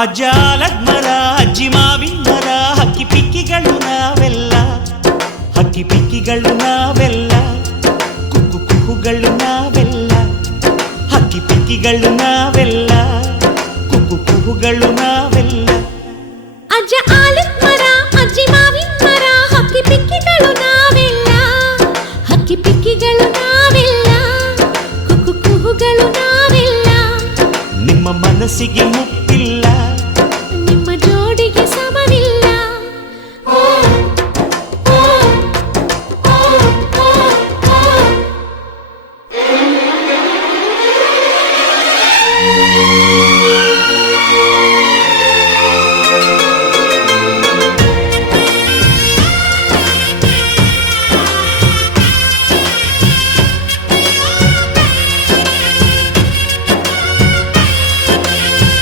ಅಜ್ಜ ಆಲದ ಅಜ್ಜಿ ಮಾವಿನ ಮರ ಹಕ್ಕಿ ಪಿಕ್ಕಿಗಳು ನಾವೆಲ್ಲ ಹಕ್ಕಿ ಪಿಕ್ಕಿಗಳು ನಾವೆಲ್ಲ ಕುಕ್ಕು ಕುಹುಗಳು ನಾವೆಲ್ಲ ಹಕ್ಕಿ ಪಿಕ್ಕಿಗಳು ನಾವೆಲ್ಲ ಕುಕ್ಕು ಕುಹುಗಳು ನಾವೆಲ್ಲ ಅಜ್ಜ ಆಲದ ಮರ ಅಜ್ಜಿ ಮಾವಿನ ಮರ ಹಕ್ಕಿ ಪಿಕ್ಕಿಗಳು ನಾವೆಲ್ಲ ಹಕ್ಕಿ ಪಿಕ್ಕಿಗಳು ನಾವೆಲ್ಲ ಕುಕ್ಕು ಕುಹುಗಳು ನಾವೆಲ್ಲ ನಿಮ್ಮ ಮನಸ್ಸಿಗೆ ಮುಕ್ತ